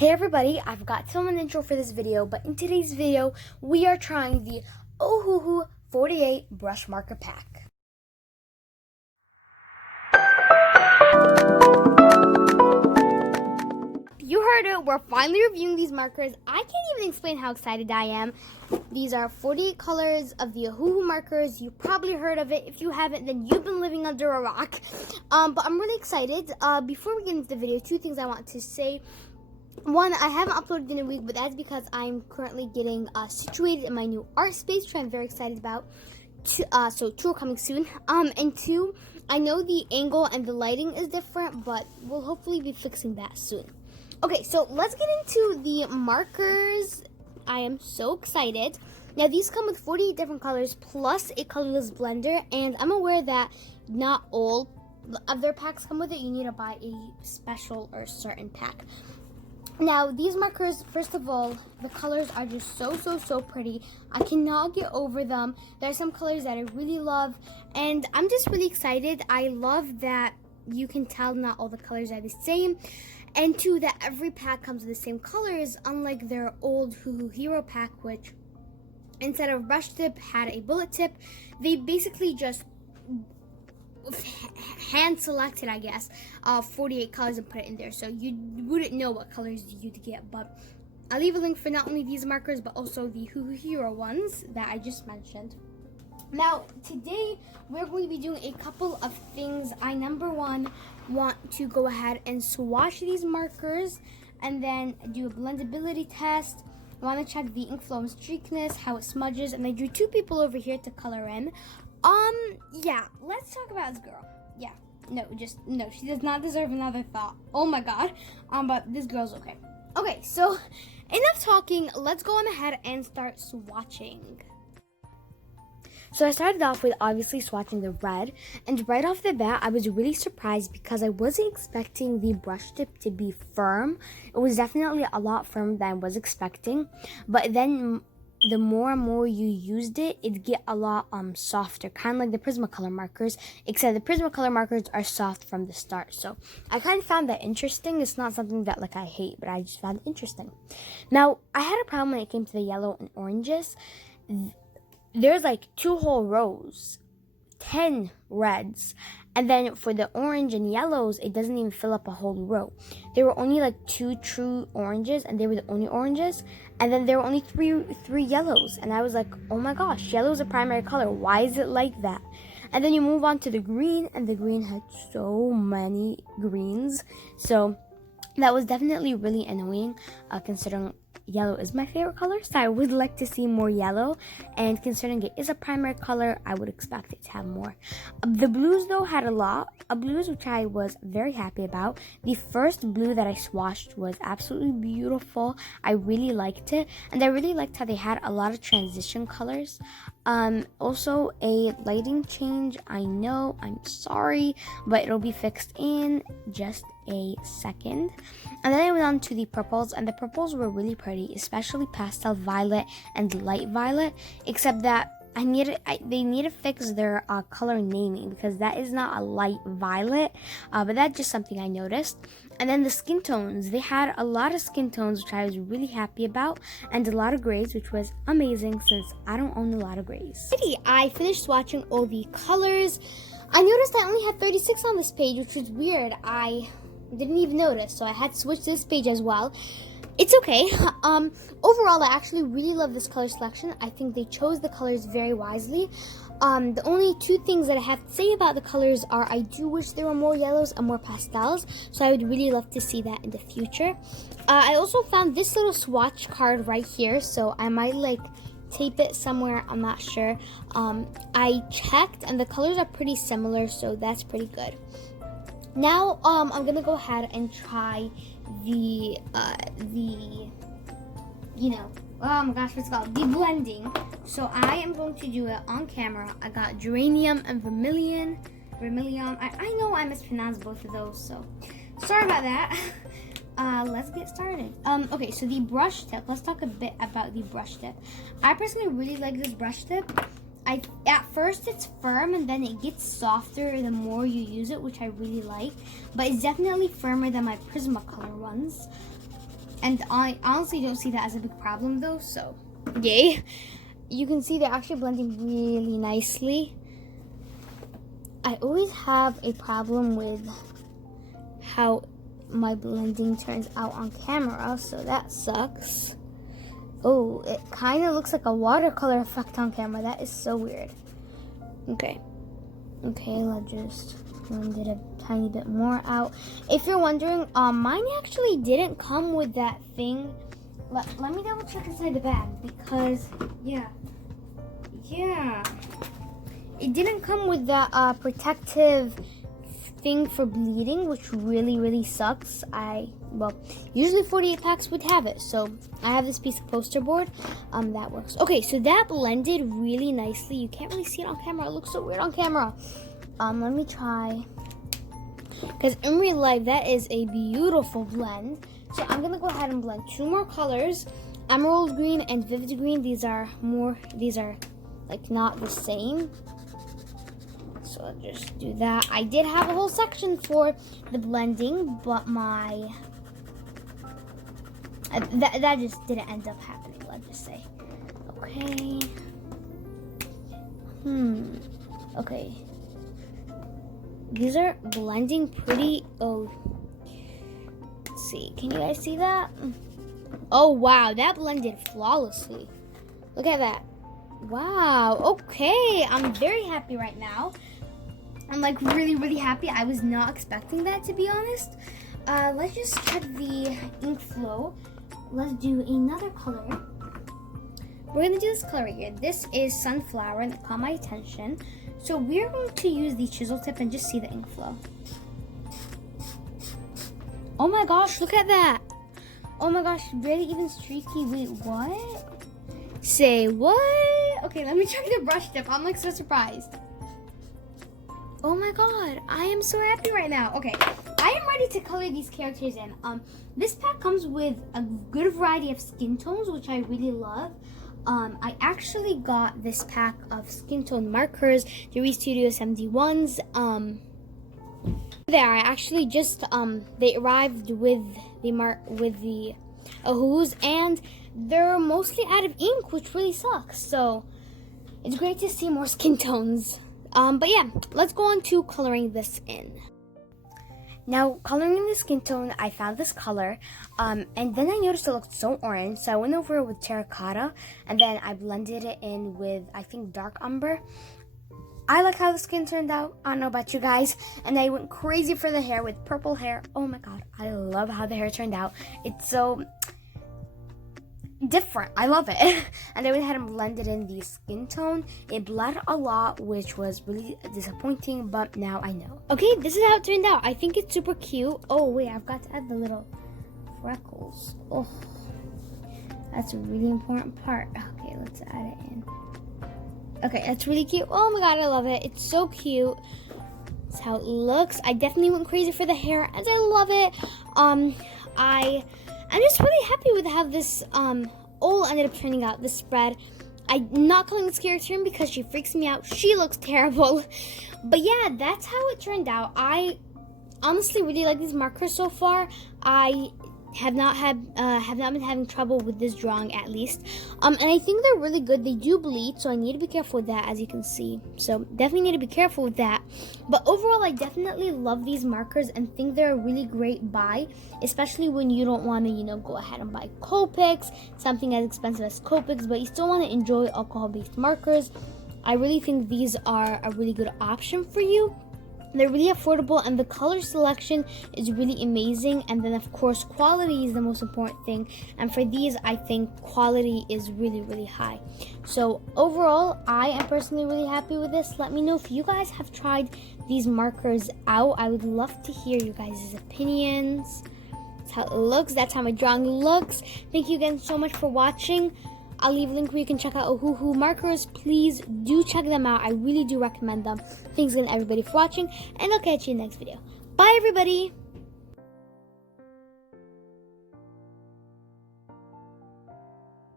Hey everybody, I forgot to film an intro for this video, but in today's video, we are trying the Ohuhu 48 brush marker pack. You heard it, we're finally reviewing these markers. I can't even explain how excited I am. These are 48 colors of the Ohuhu markers. You've probably heard of it. If you haven't, then you've been living under a rock. But I'm really excited. Before we get into the video, two things I want to say. One, I haven't uploaded in a week, but that's because I'm currently getting situated in my new art space, which I'm very excited about. So two are coming soon. And two, I know the angle and the lighting is different, but we'll hopefully be fixing that soon. Okay, so let's get into the markers. I am so excited. Now, these come with 48 different colors plus a colorless blender, and I'm aware that not all of their packs come with it. You need to buy a special or certain pack. Now, these markers, first of all, the colors are just so pretty. I cannot get over them. There are some colors that I really love, and I'm just really excited. I love that you can tell not all the colors are the same, and two, that every pack comes with the same colors, unlike their old Ohuhu Hero pack, which instead of brush tip had a bullet tip. They basically just hand selected, I guess, 48 colors and put it in there, so you wouldn't know what colors you'd get. But I'll leave a link for not only these markers but also the Ohuhu Hero ones that I just mentioned. Now, today we're going to be doing a couple of things. I, number one, want to go ahead and swatch these markers and then do a blendability test. I want to check the ink flow and streakiness, how it smudges, and I drew two people over here to color in. Yeah, let's talk about this girl. Yeah, no, she does not deserve another thought. Oh my god. But this girl's okay. Okay, so enough talking. Let's go on ahead and start swatching. So I started off with obviously swatching the red, and right off the bat, I was really surprised because I wasn't expecting the brush tip to be firm. It was definitely a lot firmer than I was expecting, but then the more and more you used it, it'd get a lot softer, kind of like the Prismacolor markers, except the Prismacolor markers are soft from the start. So I kind of found that interesting. It's not something that I hate, but I just found it interesting. Now, I had a problem when it came to the yellow and oranges. There's like 2 whole rows, 10 reds, and then for the orange and yellows, it doesn't even fill up a whole row. There were only like 2 true oranges, and they were the only oranges, and then there were only three yellows, and I was like, oh my gosh, yellow is a primary color. Why is it like that? And then you move on to the green, and the green had so many greens, so that was definitely really annoying, considering yellow is my favorite color, so I would like to see more yellow, and considering it is a primary color, I would expect it to have more. The blues, though, had a lot of blues, which I was very happy about. The first blue that I swatched was absolutely beautiful. I really liked it, and I really liked how they had a lot of transition colors. Also a lighting change. I know, I'm sorry, but it'll be fixed in just a second. And then I went on to the purples, and the purples were really pretty, especially pastel violet and light violet, except that they need to fix their color naming, because that is not a light violet, but that's just something I noticed. And then the skin tones, they had a lot of skin tones, which I was really happy about, and a lot of grays, which was amazing since I don't own a lot of grays. I finished swatching all the colors. I noticed I only had 36 on this page, which was weird. I didn't even notice, so I had to switch this page as well. It's okay. Overall, I actually really love this color selection. I think they chose the colors very wisely. The only 2 things that I have to say about the colors are I do wish there were more yellows and more pastels, so I would really love to see that in the future. I also found this little swatch card right here, so I might tape it somewhere, I'm not sure. I checked, and the colors are pretty similar, so that's pretty good. Now, I'm gonna go ahead and try the oh my gosh, what's it called? The blending. So I am going to do it on camera. I got geranium and vermilion. I know I mispronounced both of those, so sorry about that. Let's get started. Okay, so the brush tip. Let's talk a bit about the brush tip. I personally really like this brush tip. At first it's firm, and then it gets softer the more you use it, which I really like. But it's definitely firmer than my Prismacolor ones. And I honestly don't see that as a big problem though, so yay. You can see they're actually blending really nicely. I always have a problem with how my blending turns out on camera, so that sucks. Oh, it kind of looks like a watercolor effect on camera. That is so weird. Okay, let's just blend it a tiny bit more out. If you're wondering, mine actually didn't come with that thing. Let me double check inside the bag because, yeah, it didn't come with that protective thing for bleeding, which really sucks. Well, usually 48 packs would have it, so I have this piece of poster board that works. Okay, so that blended really nicely. You can't really see it on camera. It looks so weird on camera. Let me try, because in real life that is a beautiful blend. So I'm gonna go ahead and blend 2 more colors, emerald green and vivid green. These are like not the same. So I'll just do that. I did have a whole section for the blending, but that just didn't end up happening, let's just say. Okay. Okay. These are blending pretty. Oh, let's see. Can you guys see that? Oh wow, that blended flawlessly. Look at that. Wow. Okay, I'm very happy right now. I'm like really happy. I was not expecting that, to be honest. Let's just check the ink flow. Let's do another color. We're gonna do this color right here. This is Sunflower, and it caught my attention. So we're going to use the chisel tip and just see the ink flow. Oh my gosh, look at that. Oh my gosh, really even streaky. Wait, what? Say what? Okay, let me check the brush tip. I'm like so surprised. Oh my god, I am so happy right now. Okay, I am ready to color these characters in. This pack comes with a good variety of skin tones, which I really love. I actually got this pack of skin tone markers, the Re Studio 71s. I actually just they arrived with the Ohuhus, and they're mostly out of ink, which really sucks. So it's great to see more skin tones. But yeah, let's go on to coloring this in. Now, coloring in the skin tone, I found this color, and then I noticed it looked so orange, so I went over it with terracotta, and then I blended it in with, I think, dark umber. I like how the skin turned out. I don't know about you guys. And I went crazy for the hair with purple hair. Oh my god, I love how the hair turned out. It's so different. I love it. And I went ahead and blended in the skin tone. It bled a lot, which was really disappointing, but now I know. Okay, this is how it turned out. I think it's super cute. Oh wait, I've got to add the little freckles. Oh, that's a really important part. Okay, let's add it in. Okay, that's really cute. Oh my god, I love it. It's so cute. That's how it looks. I definitely went crazy for the hair, and I love it. I'm just really happy with how this all ended up turning out, this spread. I'm not calling this character in because she freaks me out. She looks terrible. But yeah, that's how it turned out. I honestly really like these markers so far. I have not been having trouble with this drawing, at least. And I think they're really good. They do bleed, so I need to be careful with that, as you can see. So definitely need to be careful with that. But overall, I definitely love these markers and think they're a really great buy, especially when you don't want to, go ahead and buy Copics, something as expensive as Copics, but you still want to enjoy alcohol-based markers. I really think these are a really good option for you. They're really affordable, and the color selection is really amazing. And then, of course, quality is the most important thing. And for these, I think quality is really high. So overall, I am personally really happy with this. Let me know if you guys have tried these markers out. I would love to hear you guys' opinions. That's how it looks. That's how my drawing looks. Thank you again so much for watching. I'll leave a link where you can check out Ohuhu markers. Please do check them out. I really do recommend them. Thanks again, everybody, for watching, and I'll catch you in the next video. Bye, everybody!